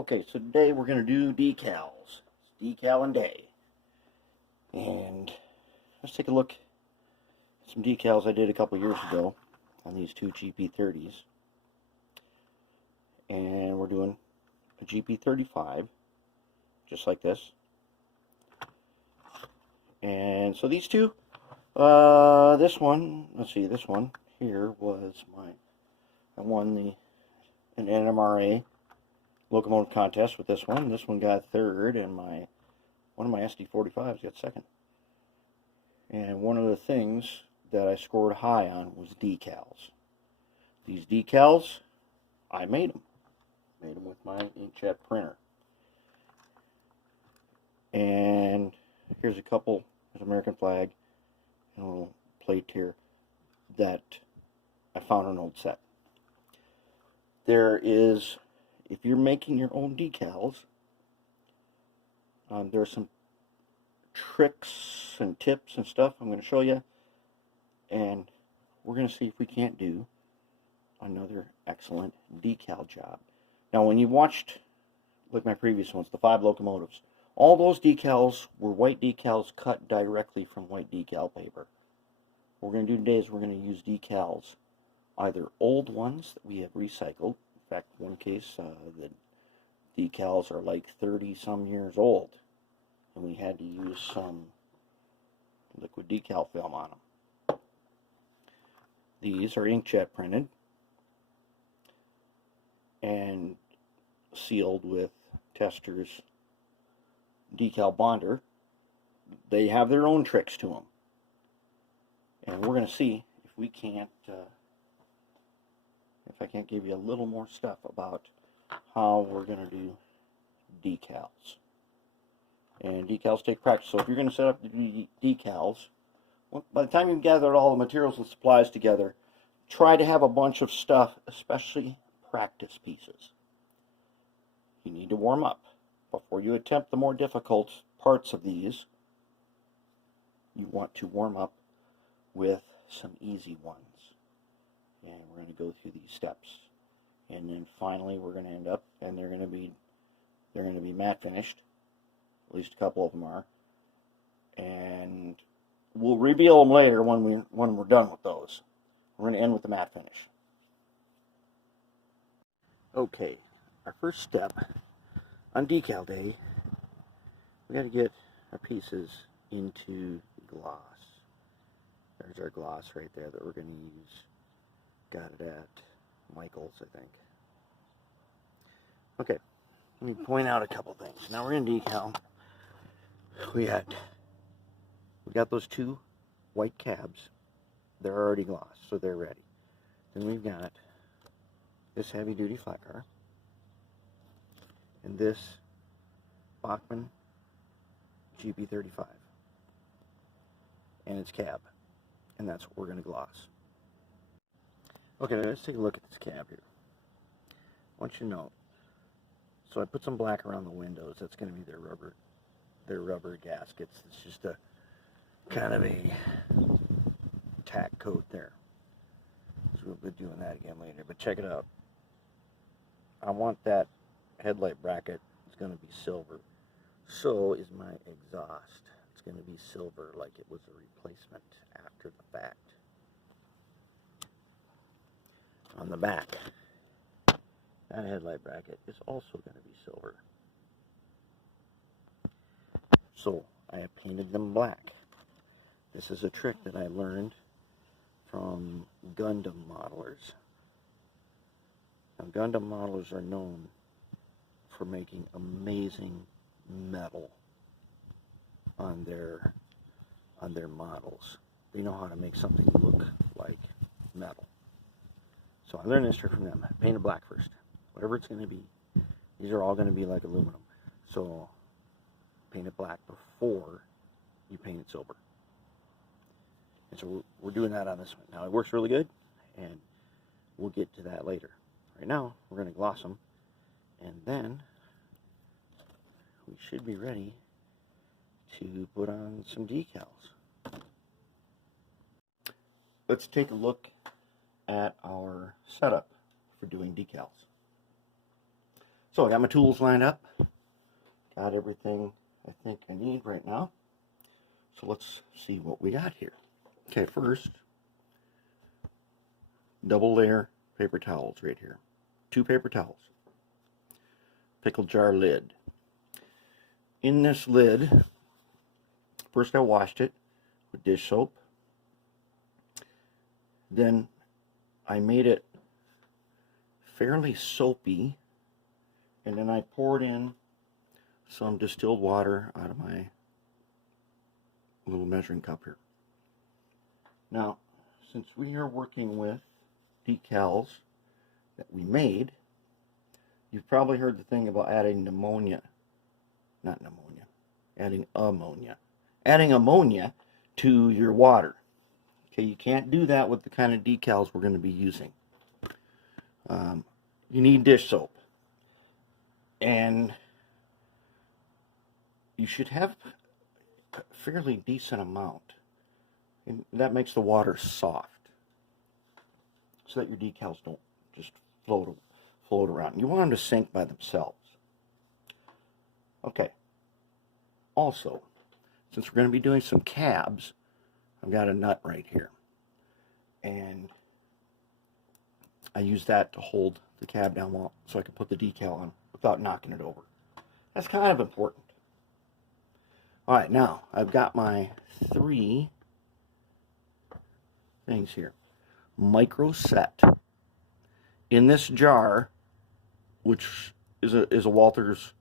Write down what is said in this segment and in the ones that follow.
Okay, so today we're going to do decals. It's decaling day. And let's take a look at some decals I did a couple years ago on these two GP30s. And we're doing a GP35, just like this. And so these two, this one, let's see, this one here was I won an NMRA Locomotive contest with this one. This one got third, and one of my SD45s got second. And one of the things that I scored high on was decals. These decals, I made them. Made them with my Inkjet printer. And here's a couple. There's American flag and a little plate here that I found in an old set. There is, if you're making your own decals, there are some tricks and tips and stuff I'm going to show you, and we're going to see if we can't do another excellent decal job. Now, when you watched, like my previous ones, the 5 locomotives, all those decals were white decals cut directly from white decal paper. What we're going to do today is we're going to use decals, either old ones that we have recycled. In fact, one case, the decals are like 30-some years old, and we had to use some liquid decal film on them. These are inkjet printed and sealed with Tester's decal bonder. They have their own tricks to them, and we're going to see if we can't if I can't give you a little more stuff about how we're going to do decals. And decals take practice, so if you're going to set up the decals, well, by the time you've gathered all the materials and supplies together, try to have a bunch of stuff, especially practice pieces. You need to warm up. Before you attempt the more difficult parts of these, you want to warm up with some easy ones. And we're going to go through these steps. And then finally we're going to end up, and they're going to be matte finished. At least a couple of them are. And we'll reveal them later when we're done with those. We're going to end with the matte finish. Okay, our first step on decal day, we got to get our pieces into gloss. There's our gloss right there that we're going to use. Got it at Michael's, I think. Okay, let me point out a couple things. Now we're in decal. We got those 2 white cabs. They're already glossed, so they're ready. Then we've got this heavy-duty flat car, and this Bachmann GP35 and its cab, and that's what we're going to gloss. Okay, let's take a look at this cab here. I want you to know, so I put some black around the windows. That's going to be their rubber gaskets. It's just a kind of a tack coat there. So we'll be doing that again later, but check it out. I want that headlight bracket. It's going to be silver. So is my exhaust. It's going to be silver, like it was a replacement after the fact. On the back, that headlight bracket is also going to be silver. So I have painted them black. This is a trick that I learned from Gundam modelers. Now, Gundam modelers are known for making amazing metal on their models. They know how to make something look like metal. So I learned this trick from them. Paint it black first. Whatever it's going to be. These are all going to be like aluminum. So paint it black before you paint it silver. And so we're doing that on this one. Now it works really good, and we'll get to that later. Right now, we're going to gloss them, and then we should be ready to put on some decals. Let's take a look at our setup for doing decals. So I got my tools lined up. Got everything I think I need right now. So let's see what we got here. Okay, first, double layer paper towels right here. 2 paper towels. Pickle jar lid. In this lid, first I washed it with dish soap. Then I made it fairly soapy, and then I poured in some distilled water out of my little measuring cup here. Now, since we are working with decals that we made, you've probably heard the thing about adding adding ammonia. Adding ammonia to your water. Okay, you can't do that with the kind of decals we're going to be using. You need dish soap. And you should have a fairly decent amount. And that makes the water soft, so that your decals don't just float around. You want them to sink by themselves. Okay. Also, since we're going to be doing some cabs, I've got a nut right here. And I use that to hold the cab down so I can put the decal on without knocking it over. That's kind of important. Alright, now I've got my 3 things here. Micro set. In this jar, which is a Walters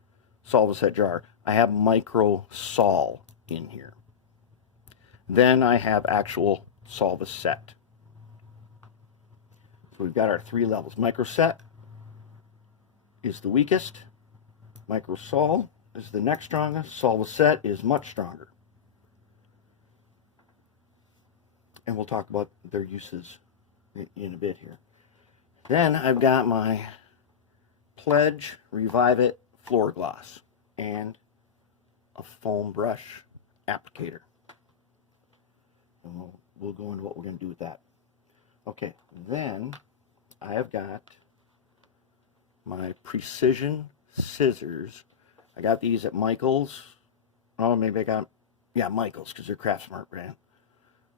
Solvaset jar, I have micro sol in here. Then I have actual Solvaset. So we've got our 3 levels. Micro set is the weakest. Micro sol is the next strongest. Solvaset is much stronger. And we'll talk about their uses in a bit here. Then I've got my Pledge Revive It floor gloss and a foam brush applicator. And we'll go into what we're going to do with that. Okay, then I have got my precision scissors. I got these at Michael's. Oh, maybe I got, yeah, Michael's, because they're Craft Smart brand.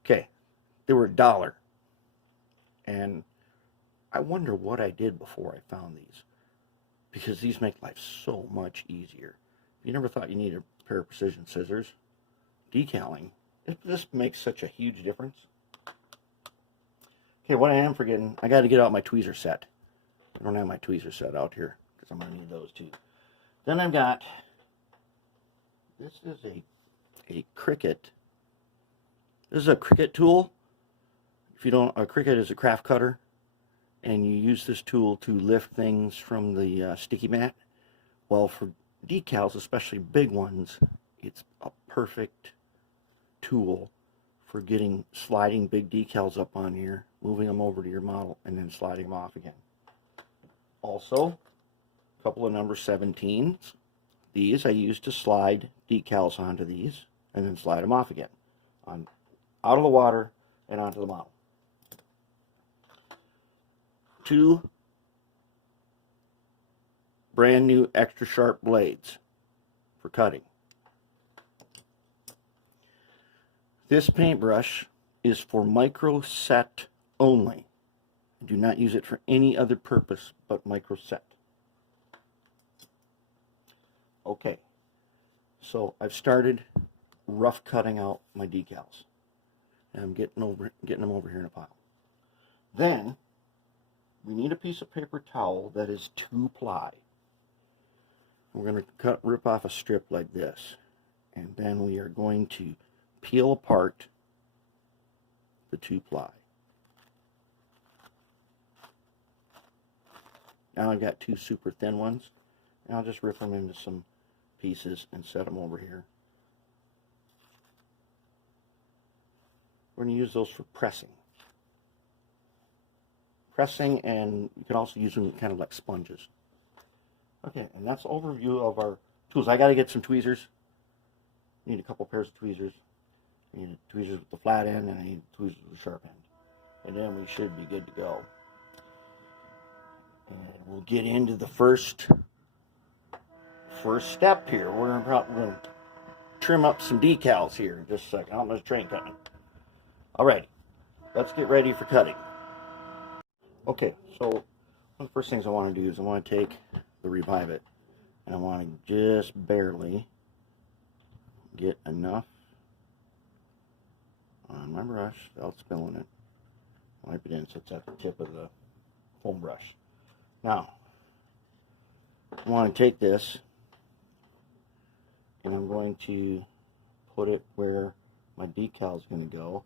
Okay, they were $1. And I wonder what I did before I found these, because these make life so much easier. You never thought you needed a pair of precision scissors. Decaling, this makes such a huge difference. Okay, what I am forgetting, I got to get out my tweezer set. I don't have my tweezer set out here, because I'm going to need those too. Then I've got, this is a Cricut. This is a Cricut tool. If you don't, a Cricut is a craft cutter, and you use this tool to lift things from the sticky mat. Well, for decals, especially big ones, it's a perfect tool for sliding big decals up on here, moving them over to your model, and then sliding them off again. Also, a couple of number 17s. These I use to slide decals onto these, and then slide them off again, out of the water and onto the model. 2 brand new extra sharp blades for cutting. This paintbrush is for micro set only. I do not use it for any other purpose but micro set. Okay, so I've started rough cutting out my decals, and I'm getting them over here in a pile. Then we need a piece of paper towel that is 2-ply. We're going to rip off a strip like this, and then we are going to peel apart the 2-ply. Now I've got 2 super thin ones, and I'll just rip them into some pieces and set them over here. We're going to use those for pressing. And you can also use them kind of like sponges. Okay, and that's an overview of our tools. I got to get some tweezers. I need a couple pairs of tweezers. I need tweezers with the flat end, and I need tweezers with the sharp end. And then we should be good to go. And we'll get into the first first step here. We're going to trim up some decals here in just a second. Oh, there's a train coming. Alright, let's get ready for cutting. Okay, so one of the first things I want to do is I want to take the Revive It, and I want to just barely get enough on my brush without spilling it. Wipe it in so it's at the tip of the foam brush. Now, I want to take this and I'm going to put it where my decal is going to go.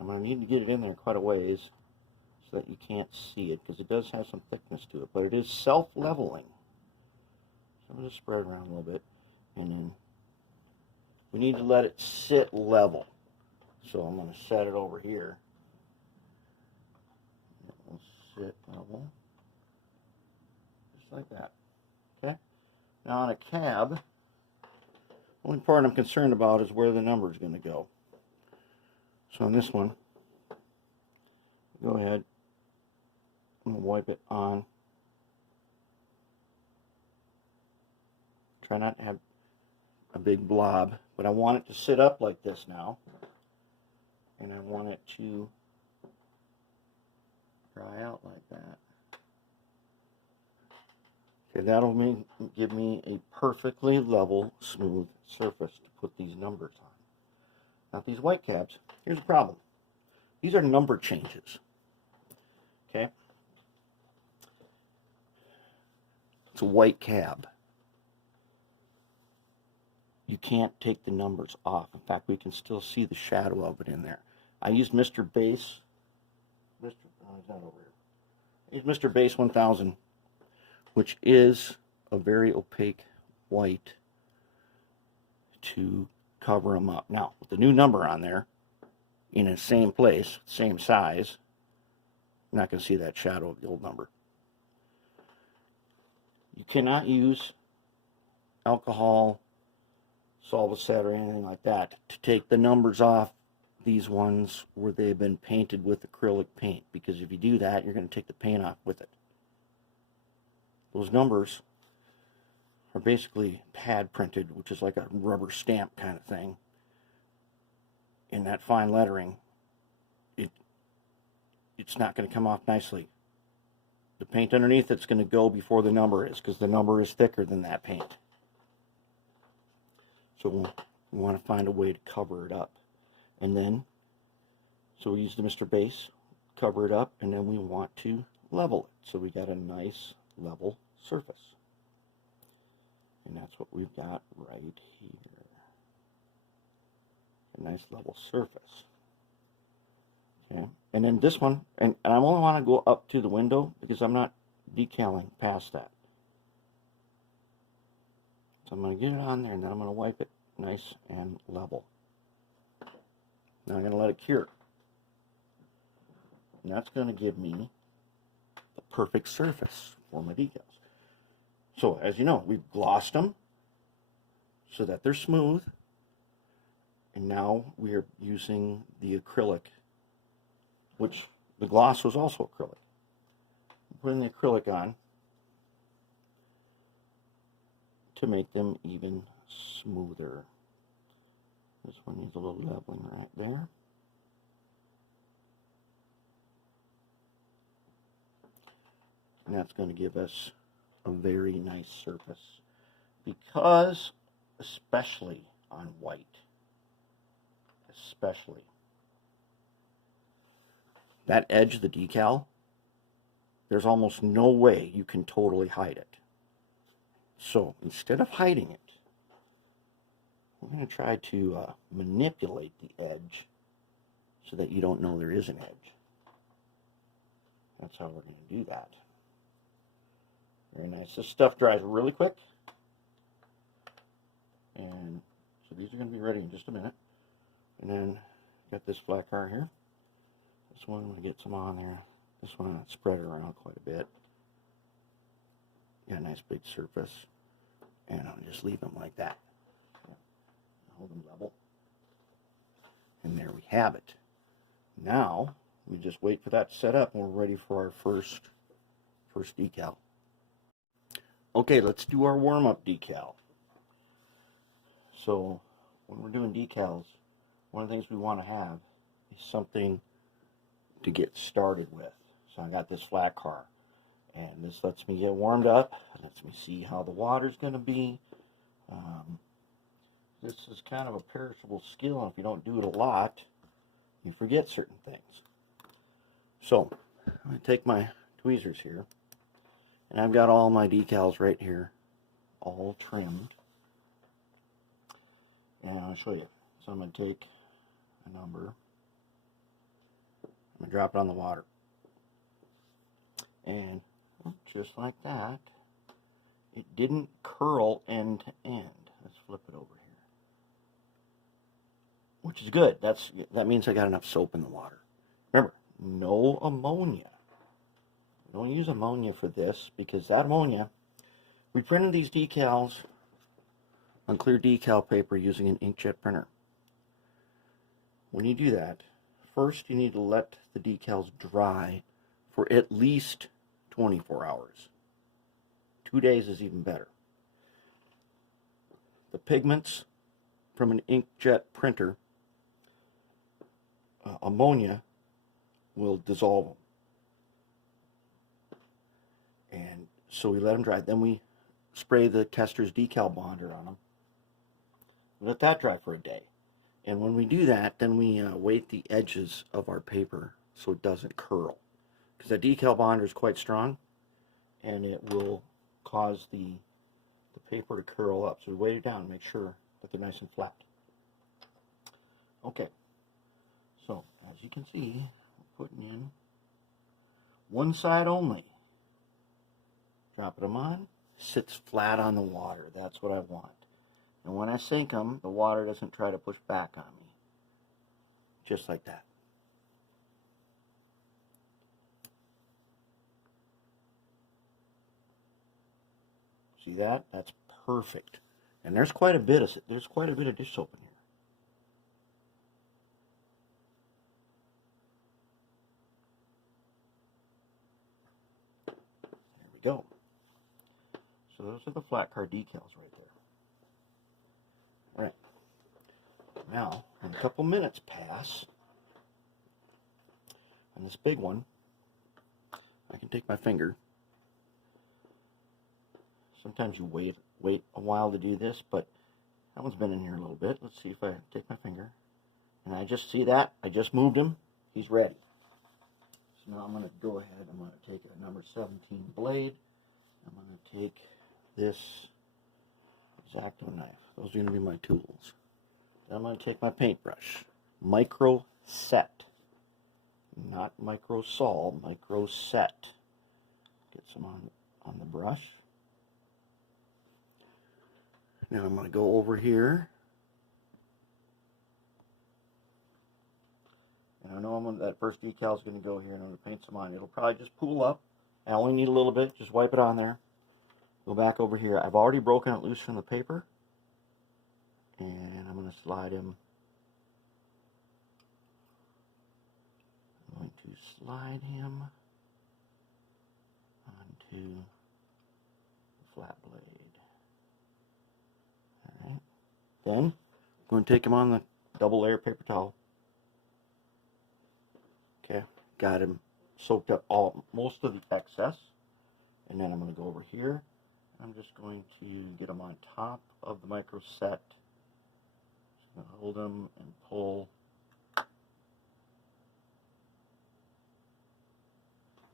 I'm going to need to get it in there quite a ways so that you can't see it, because it does have some thickness to it, but it is self-leveling. So I'm going to spread it around a little bit, and then we need to let it sit level. So I'm going to set it over here. It will sit level, just like that. Okay. Now on a cab, the only part I'm concerned about is where the number is going to go. So on this one, go ahead, I'm going to wipe it on. Try not to have a big blob, but I want it to sit up like this now. And I want it to dry out like that. Okay, that'll give me a perfectly level, smooth surface to put these numbers on. Now these white cabs, here's the problem. These are number changes. Okay? It's a white cab. You can't take the numbers off. In fact, we can still see the shadow of it in there. I used Mr. Base. He's not over here. I used Mr. Base 1000, which is a very opaque white, to cover them up. Now, with the new number on there, in the same place, same size, you're not going to see that shadow of the old number. You cannot use alcohol, Solvaset, or anything like that to take the numbers off these ones where they've been painted with acrylic paint, because if you do that, you're going to take the paint off with it. Those numbers are basically pad printed, which is like a rubber stamp kind of thing. In that fine lettering, it's not going to come off nicely. The paint underneath it's going to go before the number is, because the number is thicker than that paint. So we want to find a way to cover it up. And then, so we use the Mr. Base, cover it up, and then we want to level it. So we got a nice level surface. And that's what we've got right here. A nice level surface. Okay. And then this one, and I only want to go up to the window because I'm not decaling past that. So I'm going to get it on there, and then I'm going to wipe it nice and level. Now I'm going to let it cure. And that's going to give me the perfect surface for my decals. So as you know, we've glossed them so that they're smooth. And now we are using the acrylic, which the gloss was also acrylic. Putting the acrylic on to make them even smoother. This one needs a little leveling right there. And that's going to give us a very nice surface, because especially on white, especially that edge of the decal, there's almost no way you can totally hide it. So instead of hiding it, we're going to try to manipulate the edge so that you don't know there is an edge. That's how we're going to do that. Very nice. This stuff dries really quick. And so these are going to be ready in just a minute. And then got this flat car here. This one, I'm going to get some on there. This one, I'll spread it around quite a bit. Got a nice big surface. And I'll just leave them like that. Hold them level. And there we have it. Now, we just wait for that to set up and we're ready for our first decal. Okay, let's do our warm-up decal. So when we're doing decals, one of the things we want to have is something to get started with. So I got this flat car, and this lets me get warmed up, lets me see how the water's going to be. This is kind of a perishable skill, and if you don't do it a lot, you forget certain things. So I'm going to take my tweezers here, and I've got all my decals right here, all trimmed, and I'll show you. So I'm going to take a number, I'm going to drop it on the water, and just like that, it didn't curl end to end. Let's flip it over here. Which is good. That means I got enough soap in the water. Remember, no ammonia. We don't use ammonia for this because that ammonia, we printed these decals on clear decal paper using an inkjet printer. When you do that, first you need to let the decals dry for at least 24 hours. 2 days is even better. The pigments from an inkjet printer, ammonia will dissolve them. And so we let them dry. Then we spray the tester's decal bonder on them. Let that dry for a day. And when we do that, then we weight the edges of our paper so it doesn't curl. Because the decal bonder is quite strong, and it will cause the paper to curl up. So we weight it down and make sure that they're nice and flat. Okay. So, as you can see, we're putting in one side only. Dropping them on, sits flat on the water. That's what I want. And when I sink them, the water doesn't try to push back on me. Just like that. See that? That's perfect. And there's quite a bit of dish soap in here. There we go. So those are the flat car decals right there. All right. Now, when a couple minutes pass, on this big one, I can take my finger. Sometimes you wait a while to do this, but that one's been in here a little bit. Let's see if I take my finger. And I just see that. I just moved him. He's ready. So now I'm going to go ahead. I'm going to take a number 17 blade. I'm going to take this X-Acto knife. Those are going to be my tools. Then I'm going to take my paintbrush. Micro set. Not micro sol, micro set. Get some on the brush. Now I'm going to go over here. And I know that first decal is going to go here, and I'm going to paint some on. It'll probably just pool up. I only need a little bit. Just wipe it on there. Go back over here. I've already broken it loose from the paper. And I'm going to slide him. I'm going to slide him onto the flat blade. Alright. Then I'm going to take him on the double layer paper towel. Okay, got him soaked up most of the excess. And then I'm going to go over here. I'm just going to get him on top of the micro set. Just going to hold him and pull.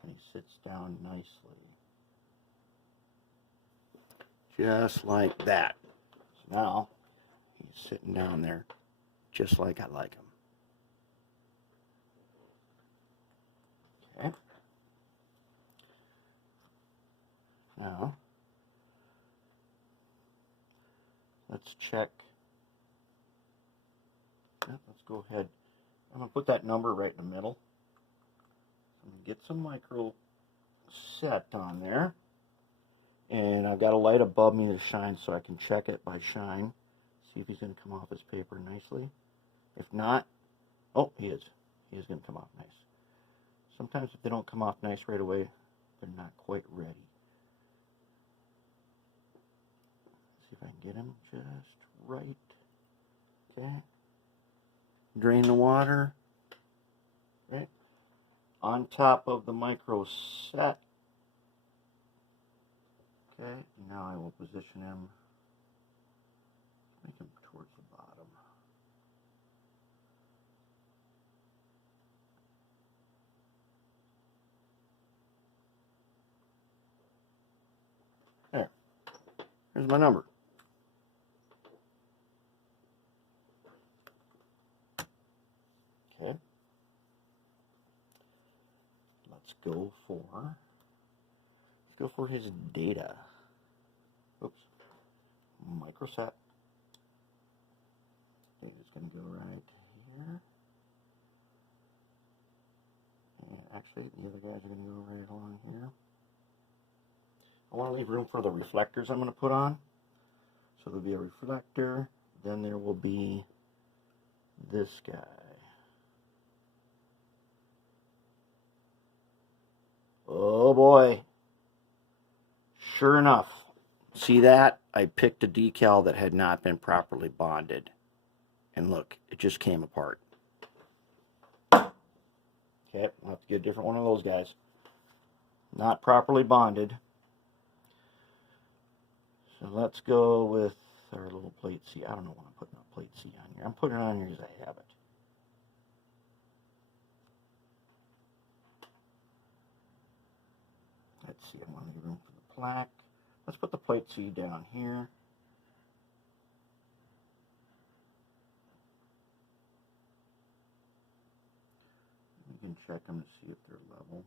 And he sits down nicely. Just like that. So now he's sitting down there just like I like him. Okay. Now, let's check. Let's go ahead. I'm going to put that number right in the middle. I'm going to get some micro set on there. And I've got a light above me to shine so I can check it by shine. See if he's going to come off his paper nicely. If not, oh, he is. He is going to come off nice. Sometimes if they don't come off nice right away, they're not quite ready. See if I can get him just right. Okay. Drain the water. Right. On top of the micro set. Okay. Now I will position him. Make him towards the bottom. There. Here's my number. Okay. Let's go for his data. Oops. Microset. Data's going to go right here. And actually, the other guys are going to go right along here. I want to leave room for the reflectors I'm going to put on. So there'll be a reflector. Then there will be this guy. Oh boy. Sure enough. See that? I picked a decal that had not been properly bonded. And look, it just came apart. Okay, I'll have to get a different one of those guys. Not properly bonded. So let's go with our little plate C. I don't know why I'm putting a plate C on here. I'm putting it on here as I have it. Let's see, I want to leave room for the plaque. Let's put the plate C down here. You can check them to see if they're level.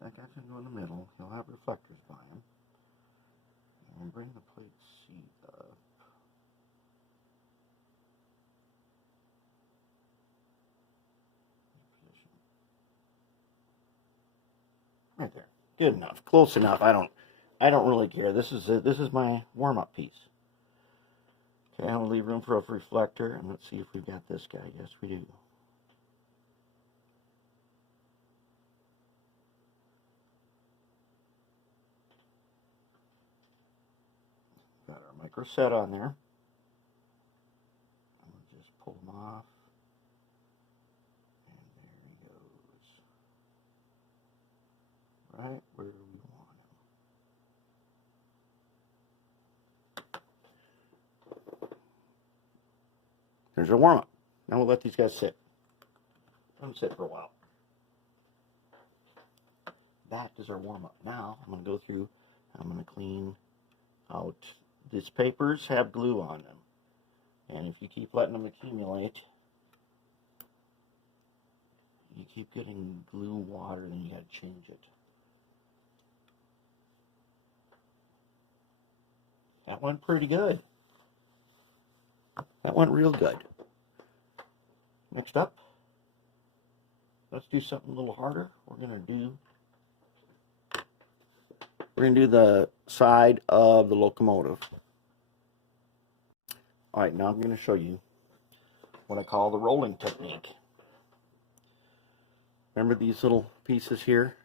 That guy's going to go in the middle. He'll have reflectors by him. And we'll bring the plate C up. Right there. Good enough. Close enough. I don't really care. This is my warm-up piece. Okay, I'll leave room for a reflector, and let's see if we've got this guy. Yes, we do. Got our micro set on there. I'm going to just pull him off. And there he goes. Right where we want him. There's our warm-up. Now we'll let these guys sit. Let them sit for a while. That is our warm-up. Now I'm going to go through, I'm going to clean out. These papers have glue on them. And if you keep letting them accumulate, you keep getting glue water, then you got to change it. That went pretty good. That went real good. Next up, let's do something a little harder. We're going to do the side of the locomotive. All right, now I'm going to show you what I call the rolling technique. Remember these little pieces here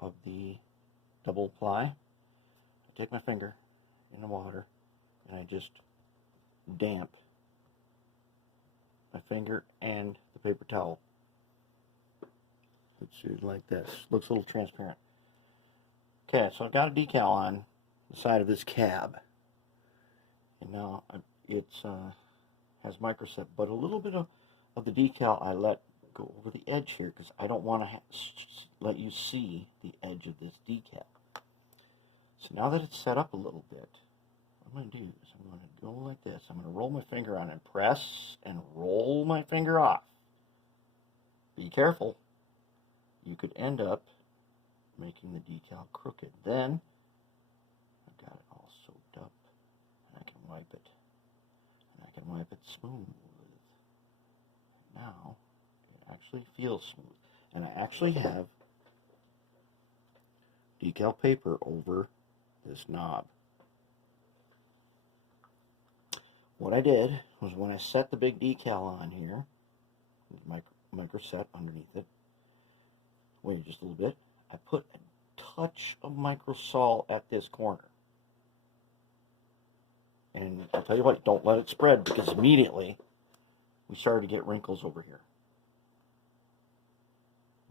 of the double ply? I take my finger in the water and I just damp my finger and the paper towel. It's like this. Looks a little transparent. Okay, so I've got a decal on the side of this cab. And now it has microset, but a little bit of the decal I let go over the edge here because I don't want to let you see the edge of this decal. So now that it's set up a little bit, what I'm going to do is I'm going to go like this. I'm going to roll my finger on and press and roll my finger off. Be careful. You could end up making the decal crooked. Then I've got it all soaked up and I can wipe it. And I can wipe it smooth. Now it actually feels smooth. And I actually have decal paper over this knob. What I did was when I set the big decal on here, micro set underneath it, wait just a little bit, I put a touch of microsol at this corner. And I'll tell you what, don't let it spread, because immediately we started to get wrinkles over here.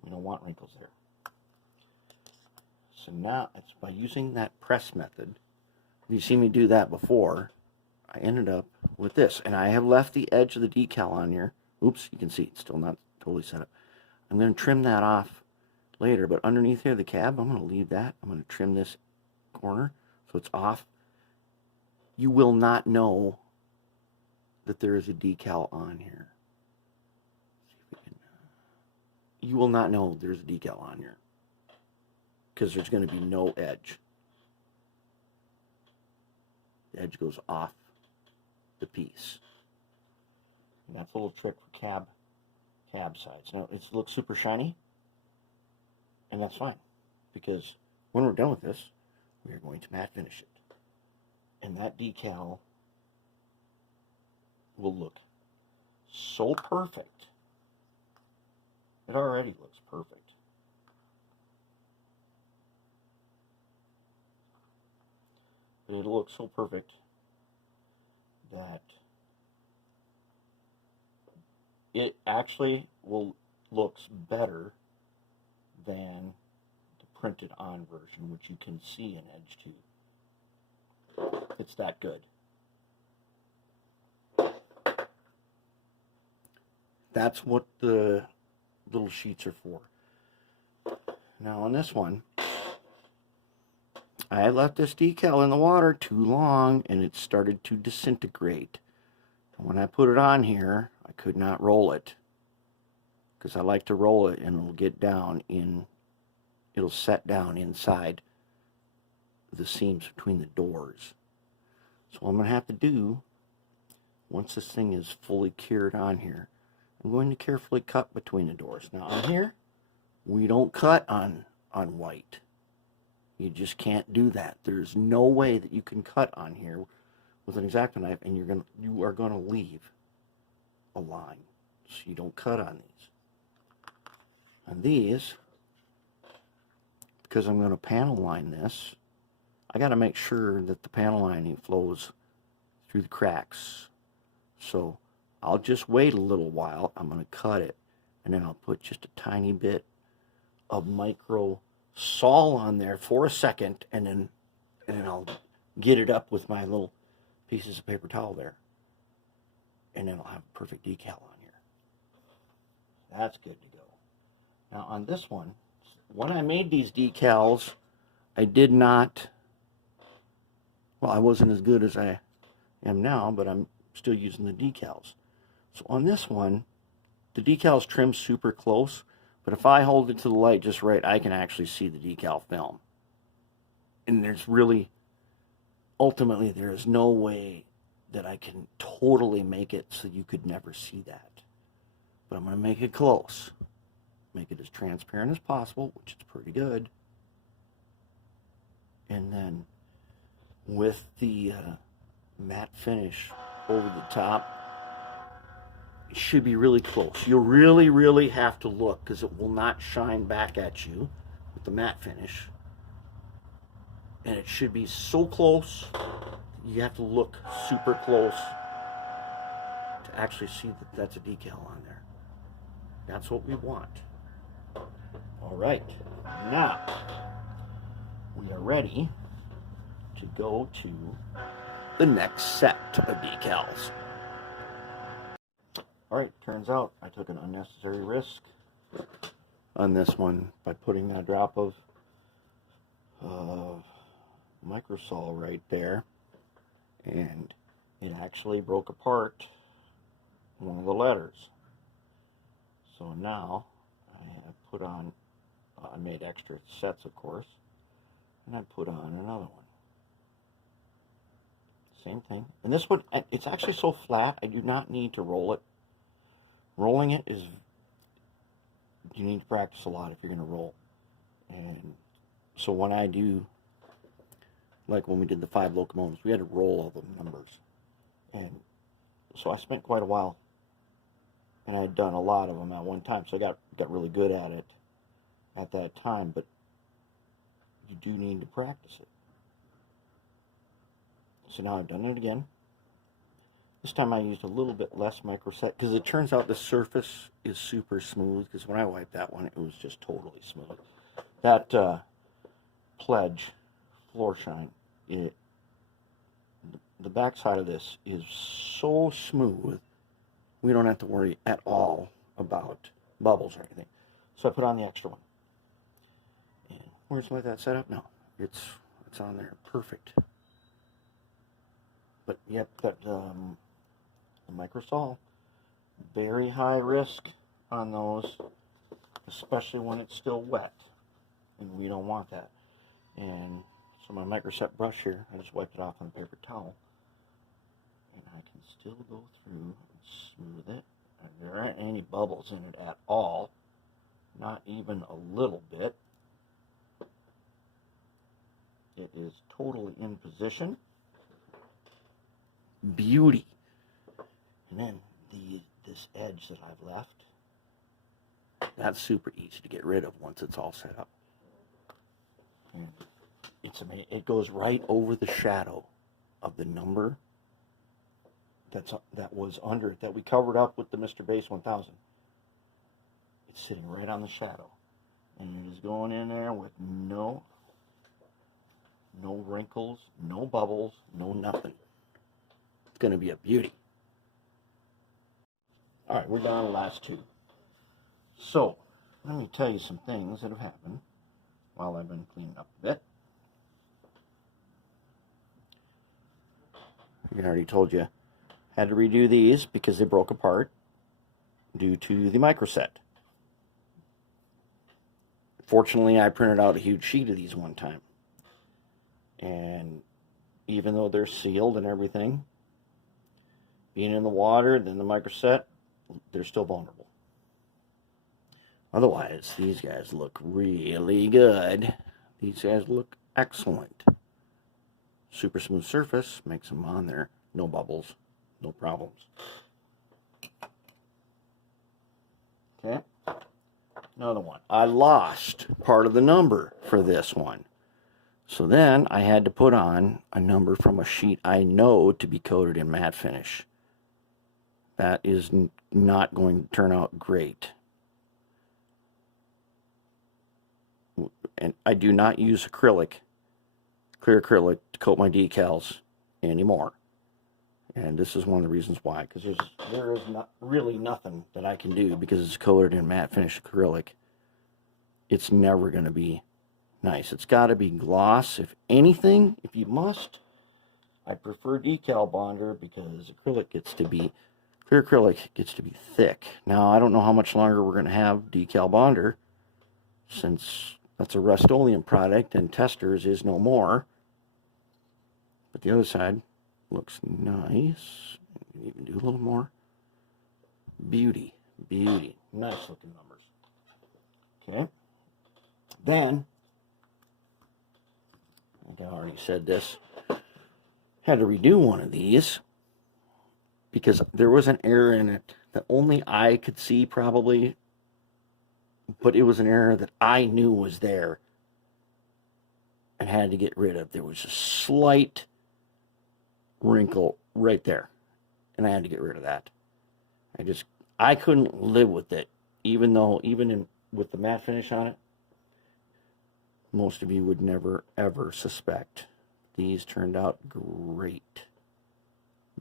We don't want wrinkles there. So now, it's by using that press method. You see me do that before. I ended up with this, and I have left the edge of the decal on here. Oops, you can see it's still not totally set up. I'm going to trim that off later, but underneath here, the cab, I'm going to leave that. I'm going to trim this corner so it's off. You will not know that there is a decal on here. See if we can, you will not know there's a decal on here because there's going to be no edge. The edge goes off the piece. And that's a little trick for cab sides. Now, it looks super shiny, and that's fine, because when we're done with this, we are going to matte finish it. And that decal will look so perfect. It already looks perfect. But it'll look so perfect that it actually looks better than the printed on version, which you can see an edge to. It's that good. That's what the little sheets are for. Now on this one, I left this decal in the water too long and it started to disintegrate. And when I put it on here, I could not roll it, because I like to roll it and it'll get down in, it'll set down inside the seams between the doors. So what I'm going to have to do, once this thing is fully cured on here, I'm going to carefully cut between the doors. Now on here, we don't cut on white. You just can't do that. There's no way that you can cut on here with an X-Acto knife and you are going to leave a line. So you don't cut on these. On these, because I'm going to panel line this, I got to make sure that the panel lining flows through the cracks. So I'll just wait a little while. I'm going to cut it, and then I'll put just a tiny bit of micro sol on there for a second, and then I'll get it up with my little pieces of paper towel there, and then I'll have a perfect decal on here. That's good to go. Now on this one, when I made these decals, I did not, well, I wasn't as good as I am now, but I'm still using the decals. So on this one, the decals trim super close, but if I hold it to the light just right, I can actually see the decal film. And there's really, ultimately, there is no way that I can totally make it so you could never see that. But I'm going to make it close. Make it as transparent as possible, which is pretty good. And then with the matte finish over the top, it should be really close. You'll really, really have to look, because it will not shine back at you with the matte finish. And it should be so close, you have to look super close to actually see that that's a decal on there. That's what we want. All right, now we are ready to go to the next set of decals. All right, turns out I took an unnecessary risk on this one by putting a drop of microsol right there, and it actually broke apart one of the letters. So now I have put on, I made extra sets, of course, and I put on another one. Same thing. And this one, it's actually so flat, I do not need to roll it. Rolling it is, you need to practice a lot if you're going to roll. And so when I do, like when we did the 5 locomotives, we had to roll all the numbers. And so I spent quite a while, and I had done a lot of them at one time, so I got really good at it at that time, but you do need to practice it. So now I've done it again. This time I used a little bit less microset because it turns out the surface is super smooth, because when I wiped that one, it was just totally smooth. That Pledge Floor Shine, the back side of this is so smooth, we don't have to worry at all about bubbles or anything. So I put on the extra one. And where's that set up? No, it's on there, perfect. But yep, that the microsol, very high risk on those, especially when it's still wet, and we don't want that. And so my microset brush here, I just wiped it off on a paper towel, and I can still go through and smooth it. And there aren't any bubbles in it at all, not even a little bit. It is totally in position. Beauty. And then this edge that I've left, that's super easy to get rid of once it's all set up. And it's amazing. It goes right over the shadow of the number that was under it, that we covered up with the Mr. Base 1000. It's sitting right on the shadow, and you're just going in there with no wrinkles, no bubbles, no nothing. It's going to be a beauty. All right, we're down to the last two. So, let me tell you some things that have happened while I've been cleaning up a bit. I already told you, had to redo these because they broke apart due to the microset. Fortunately, I printed out a huge sheet of these one time. And even though they're sealed and everything, being in the water, then the microset, they're still vulnerable. Otherwise, these guys look really good. These guys look excellent. Super smooth surface makes them on there. No bubbles, no problems. Okay, another one. I lost part of the number for this one. So then I had to put on a number from a sheet I know to be coated in matte finish. That is not going to turn out great. And I do not use acrylic, clear acrylic, to coat my decals anymore. And this is one of the reasons why, because there is not really nothing that I can do because it's coated in matte finish acrylic. It's never going to be nice. It's got to be gloss. If anything, if you must, I prefer decal bonder because acrylic gets to be, clear acrylic gets to be thick. Now, I don't know how much longer we're going to have decal bonder, since that's a Rust-Oleum product and Testors is no more. But the other side looks nice. Even do a little more. Beauty, beauty. Nice looking numbers. Okay. Then, I think I already said this, had to redo one of these because there was an error in it that only I could see probably, but it was an error that I knew was there and had to get rid of. There was a slight wrinkle right there, and I had to get rid of that. I couldn't live with it, even with the matte finish on it. Most of you would never ever suspect. These turned out great.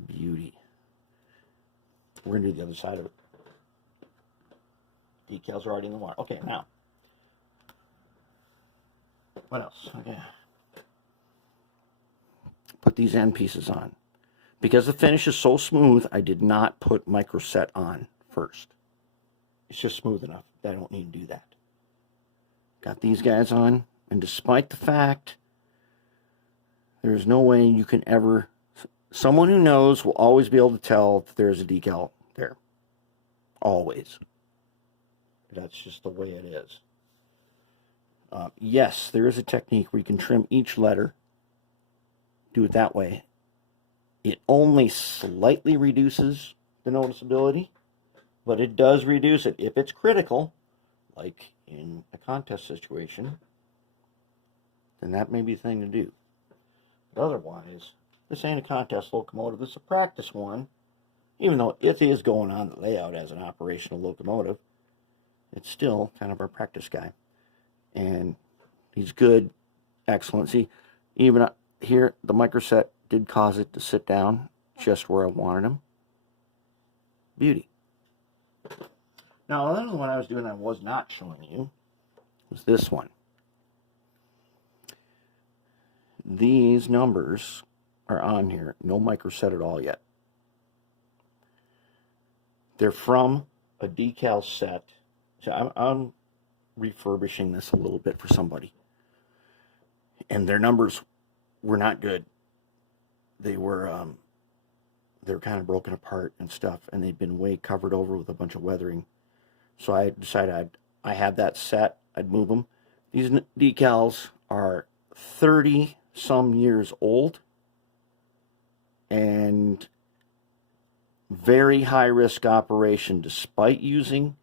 Beauty. We're gonna do the other side of it. Decals are already in the water. Okay, now what else? Okay. Put these end pieces on. Because the finish is so smooth, I did not put microset on first. It's just smooth enough that I don't need to do that. Got these guys on, and despite the fact there's no way you can ever, someone who knows will always be able to tell that there's a decal there. Always. That's just the way it is. Yes, there is a technique where you can trim each letter. Do it that way. It only slightly reduces the noticeability, but it does reduce it. If it's critical, like in a contest situation, then that may be the thing to do. But otherwise, this ain't a contest locomotive. This is a practice one Even though it is going on the layout as an operational locomotive, it's still kind of our practice guy. And he's good, excellent. See, even here, the microset did cause it to sit down just where I wanted him. Beauty. Now, another one I was doing I was not showing you was this one. These numbers are on here. No microset at all yet. They're from a decal set. So I'm refurbishing this a little bit for somebody. And their numbers were not good. They were kind of broken apart and stuff, and they'd been way covered over with a bunch of weathering. So I decided I had that set, I'd move them. These decals are 30 some years old and very high risk operation despite using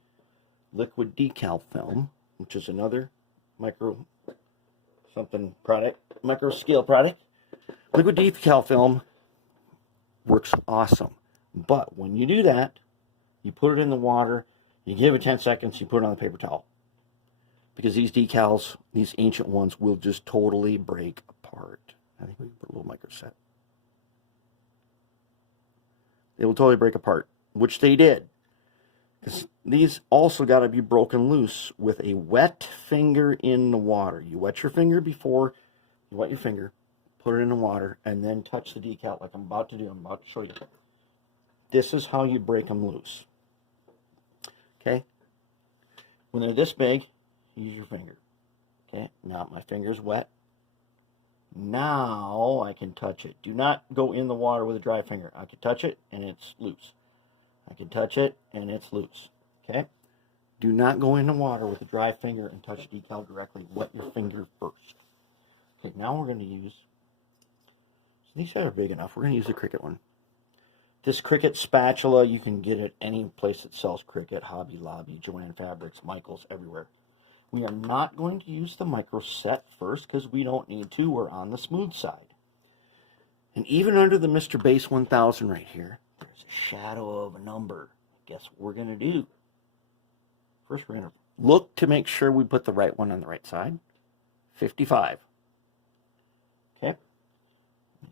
liquid decal film, which is another micro scale product. Liquid decal film works awesome, but when you do that, you put it in the water, you give it 10 seconds, you put it on the paper towel, because these decals, these ancient ones, will just totally break apart. I think we can put a little microset. They will totally break apart, which they did. Because these also got to be broken loose with a wet finger in the water. You wet your finger before you wet your finger, put it in the water, and then touch the decal like I'm about to do. I'm about to show you. This is how you break them loose. Okay? When they're this big, use your finger. Okay? Now my finger's wet. Now I can touch it. Do not go in the water with a dry finger. I can touch it and it's loose. I can touch it and it's loose. Okay? Do not go in the water with a dry finger and touch decal directly. Wet your finger first. Okay, now we're going to use, so these are big enough. We're going to use the Cricut one. This Cricut spatula, you can get it any place that sells Cricut, Hobby Lobby, Joann Fabrics, Michaels, everywhere. We are not going to use the micro set first because we don't need to. We're on the smooth side. And even under the Mr. Base 1000 right here, there's a shadow of a number. Guess what we're going to do? First, we're going to look to make sure we put the right one on the right side. 55. Okay?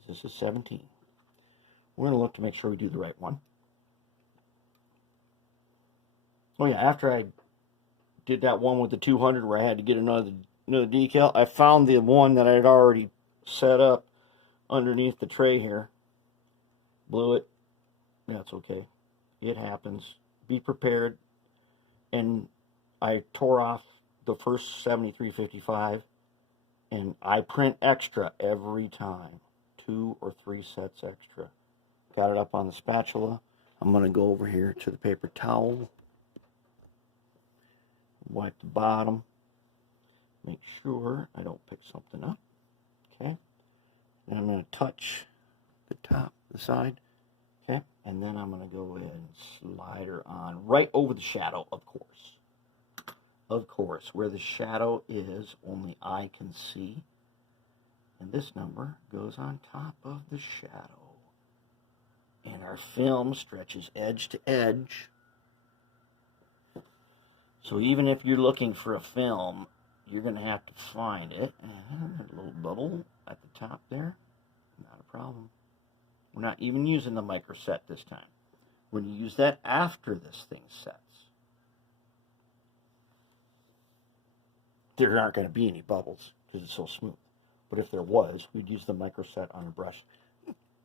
This is 17. We're going to look to make sure we do the right one. Oh yeah, after I did that one with the 200 where I had to get another decal, I found the one that I had already set up underneath the tray here. Blew it. That's okay. It happens. Be prepared. And I tore off the first 7355, and I print extra every time. 2 or 3 sets extra. Got it up on the spatula. I'm going to go over here to the paper towel. Wipe the bottom. Make sure I don't pick something up. Okay. Then I'm going to touch the top, the side. Okay. And then I'm going to go ahead and slide her on right over the shadow, of course. Of course. Where the shadow is, only I can see. And this number goes on top of the shadow. And our film stretches edge to edge. So even if you're looking for a film, you're going to have to find it. And a little bubble at the top there. Not a problem. We're not even using the micro set this time. We're going to use that after this thing sets. There aren't going to be any bubbles because it's so smooth. But if there was, we'd use the micro set on a brush.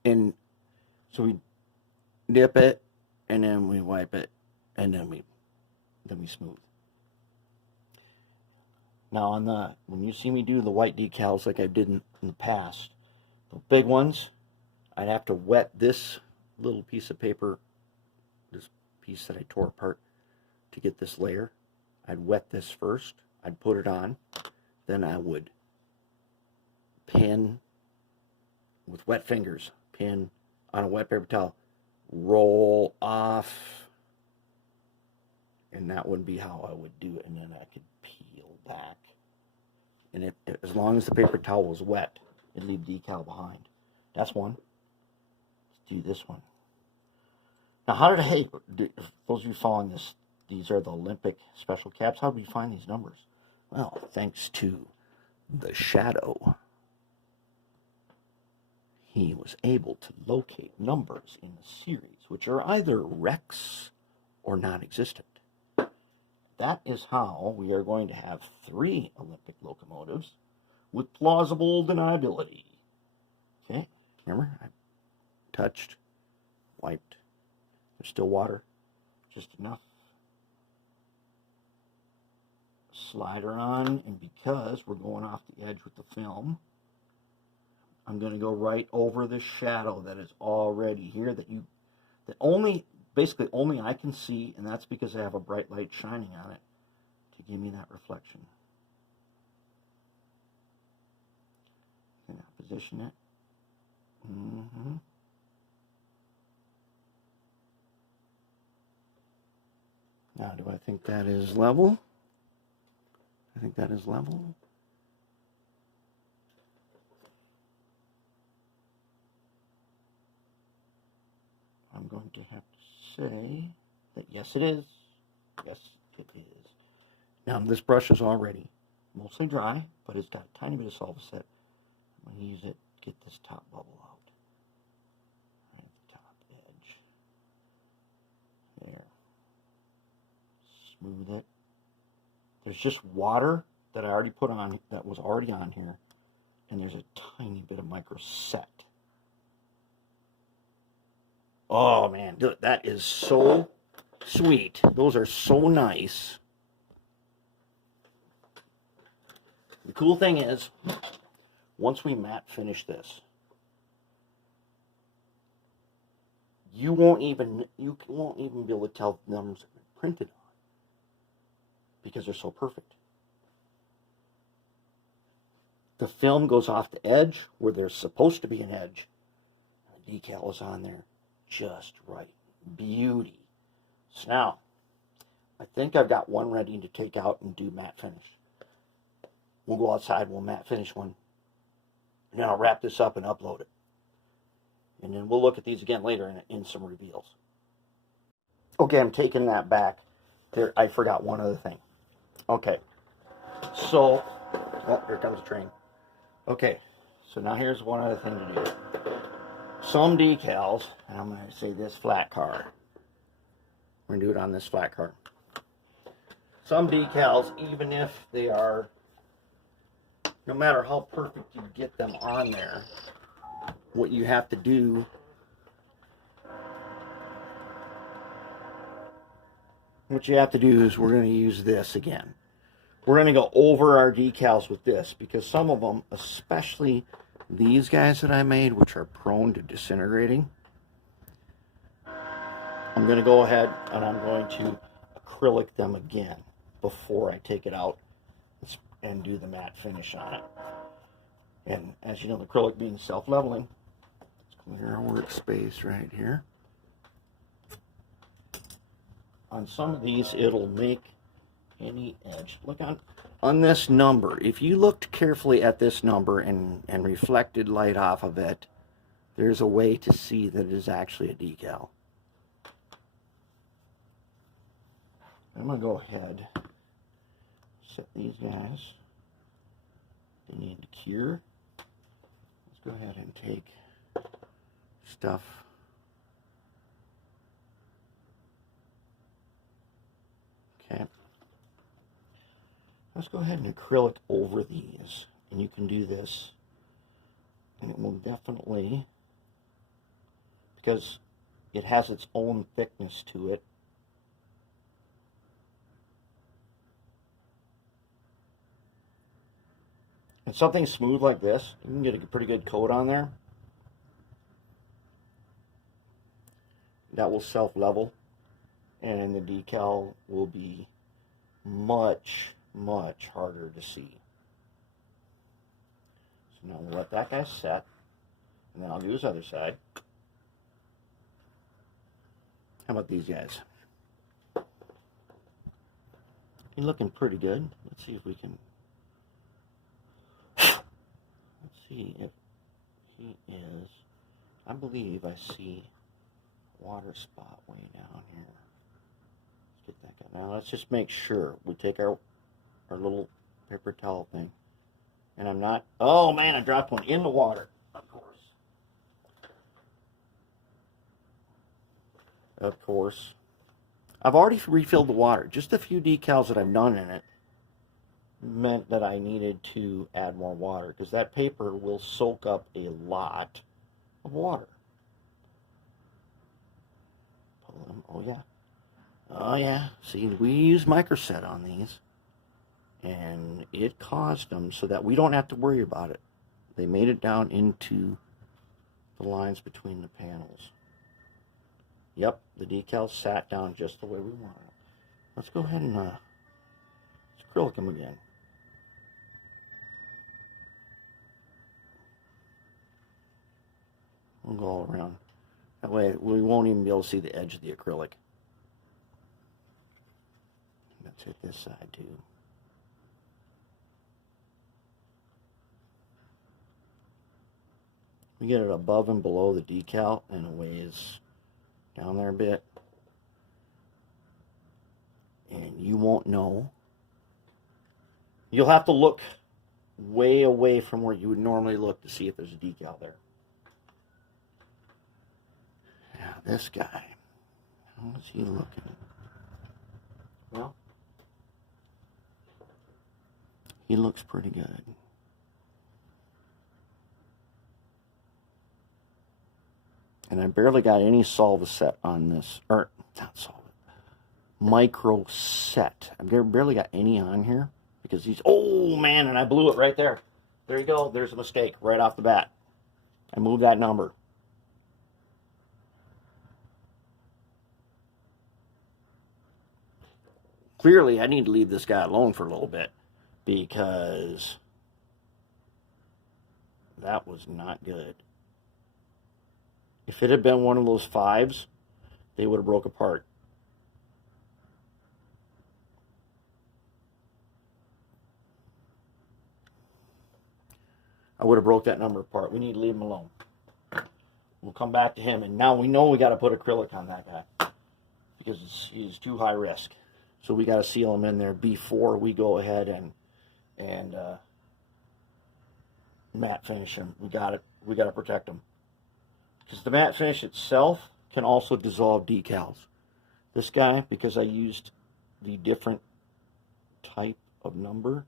And so we dip it, and then we wipe it, and then we smooth. Now when you see me do the white decals like I did in the past, the big ones, I'd have to wet this little piece of paper, this piece that I tore apart to get this layer. I'd wet this first, I'd put it on, then I would pin with wet fingers, pin on a wet paper towel, roll off, and that would be how I would do it, and then I could peel back. And as long as the paper towel was wet, it'd leave decal behind. That's one. Let's do this one. Now, how did I, for those of you following this, these are the Olympic special caps. How did we find these numbers? Well, thanks to the Shadow. He was able to locate numbers in the series, which are either Rex or non-existent. That is how we are going to have 3 Olympic locomotives with plausible deniability. Okay, remember, I touched, wiped. There's still water, just enough. Slider on, and because we're going off the edge with the film, I'm going to go right over the shadow that is already here basically only I can see, and that's because I have a bright light shining on it to give me that reflection. And I'll position it. Now, do I think that is level? I think that is level. I'm going to have to say that yes, it is. Yes, it is. Now, this brush is already mostly dry, but it's got a tiny bit of solvicet. I'm going to use it to get this top bubble out. Right at the top edge. There. Smooth it. There's just water that I already put on, that was already on here, and there's a tiny bit of micro set. Oh man, that is so sweet. Those are so nice. The cool thing is, once we matte finish this, you won't even be able to tell the numbers that are printed on because they're so perfect. The film goes off the edge where there's supposed to be an edge. The decal is on there just right. Beauty. So now, I think I've got one ready to take out and do matte finish. We'll go outside, we'll matte finish one. And then I'll wrap this up and upload it. And then we'll look at these again later in some reveals. Okay, I'm taking that back. There, I forgot one other thing. Okay, so, oh, here comes the train. Okay, so now here's one other thing to do. Some decals, and I'm going to say this flat car. We're going to do it on this flat car. Some decals, even if they are, no matter how perfect you get them on there, what you have to do is we're going to use this again. We're going to go over our decals with this because some of them, especially these guys that I made, which are prone to disintegrating, I'm going to go ahead and I'm going to acrylic them again before I take it out and do the matte finish on it. And as you know, the acrylic being self-leveling, let's clear our workspace right here. On some of these, it'll make any edge. Look on this number. If you looked carefully at this number and reflected light off of it, there's a way to see that it is actually a decal. I'm going to go ahead, set these guys. They need to cure. Let's go ahead and take stuff. Okay. Let's go ahead and acrylic over these. And you can do this. And it will definitely, because it has its own thickness to it, and something smooth like this, you can get a pretty good coat on there. That will self-level, and the decal will be much, much harder to see. So now we'll let that guy set, and then I'll do his other side. How about these guys? He's looking pretty good. Let's see if we can... Let's see if he is... I believe I see water spot way down here. Let's get that guy. Now let's just make sure we take our little paper towel thing. And I'm not, oh man, I dropped one in the water, of course. Of course. I've already refilled the water. Just a few decals that I've done in it meant that I needed to add more water, because that paper will soak up a lot of water. Pull them. Oh yeah. Oh yeah. See, we use microset on these, and it caused them so that we don't have to worry about it. They made it down into the lines between the panels. Yep, the decals sat down just the way we wanted them. Let's go ahead and let's acrylic them again. We'll go all around. That way we won't even be able to see the edge of the acrylic. Let's hit this side too. We get it above and below the decal and a ways down there a bit. And you won't know. You'll have to look way away from where you would normally look to see if there's a decal there. Now this guy, how's he looking? Well, he looks pretty good. And I barely got any Solvaset on this, or not Solvaset, micro set. I barely got any on here because he's, oh man, and I blew it right there. There you go, there's a mistake right off the bat. I moved that number. Clearly, I need to leave this guy alone for a little bit because that was not good. If it had been one of those 5s, they would have broke apart. I would have broke that number apart. We need to leave him alone. We'll come back to him, and now we know we got to put acrylic on that guy because he's too high risk. So we got to seal him in there before we go ahead and matte finish him. We got to protect him. Because the matte finish itself can also dissolve decals. This guy, because I used the different type of number,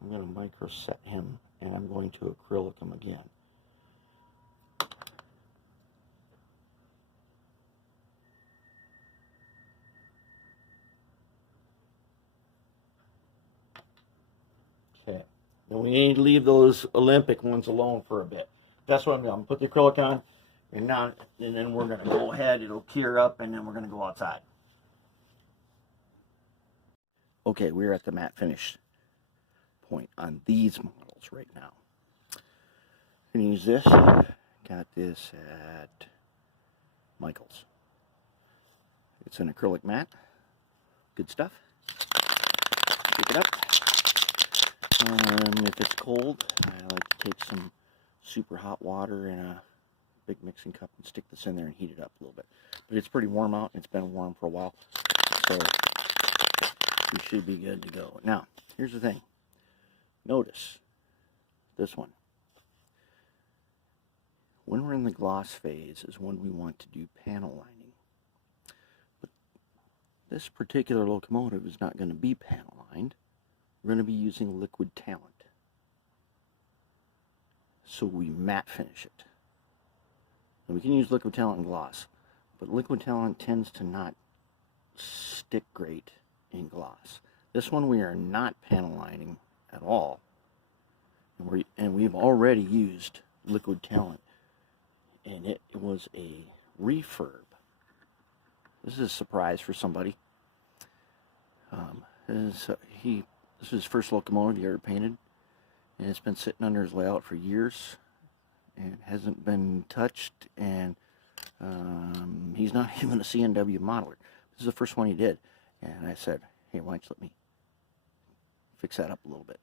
I'm going to microset him and I'm going to acrylic him again. Okay, then we need to leave those Olympic ones alone for a bit. That's what I'm going to put the acrylic on. And then we're going to go ahead, it'll cure up, and then we're going to go outside. Okay, we're at the matte finish point on these models right now. I'm going to use this. Got this at Michael's. It's an acrylic matte. Good stuff. Pick it up. If it's cold, I like to take some super hot water in a big mixing cup and stick this in there and heat it up a little bit. But it's pretty warm out. It's been warm for a while, so we should be good to go. Now, here's the thing. Notice this one. When we're in the gloss phase is when we want to do panel lining. But this particular locomotive is not going to be panel lined. We're going to be using liquid talent. So we matte finish it. And we can use liquid talent and gloss, but liquid talent tends to not stick great in gloss. This one we are not panel lining at all, and we've already used liquid talent, and it was a refurb. This is a surprise for somebody. This is his first locomotive he ever painted, and it's been sitting under his layout for years. And hasn't been touched, and he's not even a CNW modeler. This is the first one he did, and I said, hey, why don't you let me fix that up a little bit.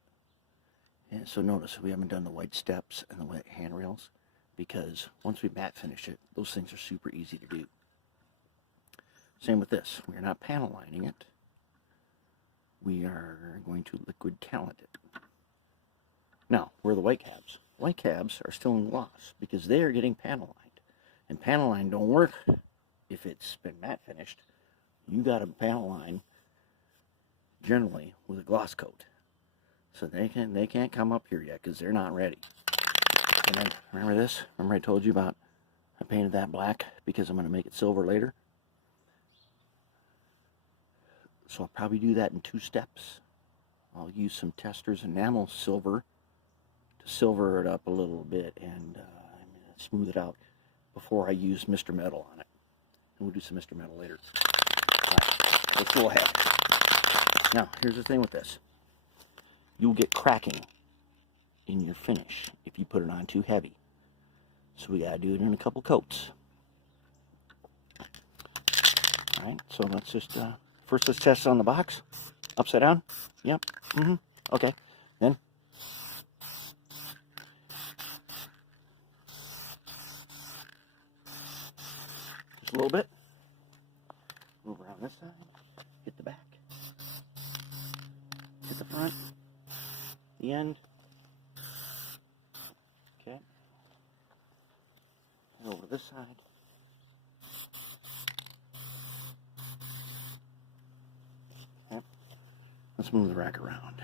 And so notice we haven't done the white steps and the white handrails, because once we matte finish it, those things are super easy to do. Same with this. We're not panel lining it. We are going to liquid talent it. Now, where are the white cabs? White cabs are still in gloss because they are getting panel lined. And panel line don't work if it's been matte finished. You got to panel line generally with a gloss coat. So they can't come up here yet because they're not ready. And then, remember this? Remember I told you about I painted that black because I'm going to make it silver later? So I'll probably do that in 2 steps. I'll use some Testors enamel silver to silver it up a little bit and smooth it out before I use Mr. Metal on it. And we'll do some Mr. Metal later. Alright, let's go ahead. Now, here's the thing with this. You'll get cracking in your finish if you put it on too heavy. So we gotta do it in a couple coats. Alright, so let's just, first let's test it on the box. Upside down? Yep. Okay. Then, just a little bit. Move around this side. Hit the back. Hit the front. The end. Okay. And over this side. Okay. Let's move the rack around.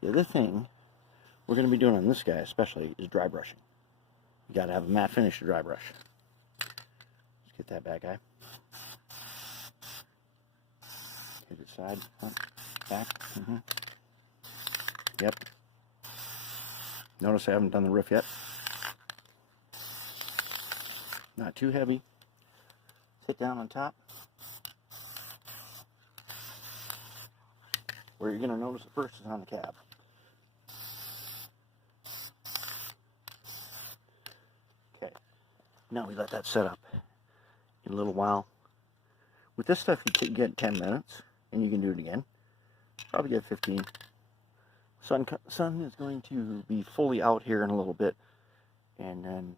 The other thing we're going to be doing on this guy especially is dry brushing. You got to have a matte finish to dry brush. Let's get that bad guy. Hit it side, front, back. Yep. Notice I haven't done the roof yet. Not too heavy. Sit down on top. Where you're going to notice it first is on the cab. Okay. Now we let that set up in a little while. With this stuff, you get 10 minutes, and you can do it again. Probably get 15. Sun is going to be fully out here in a little bit, and then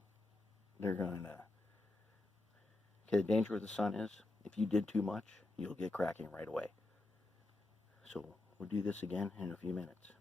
they're going to... Okay, the danger with the sun is, if you did too much, you'll get cracking right away. So we'll do this again in a few minutes.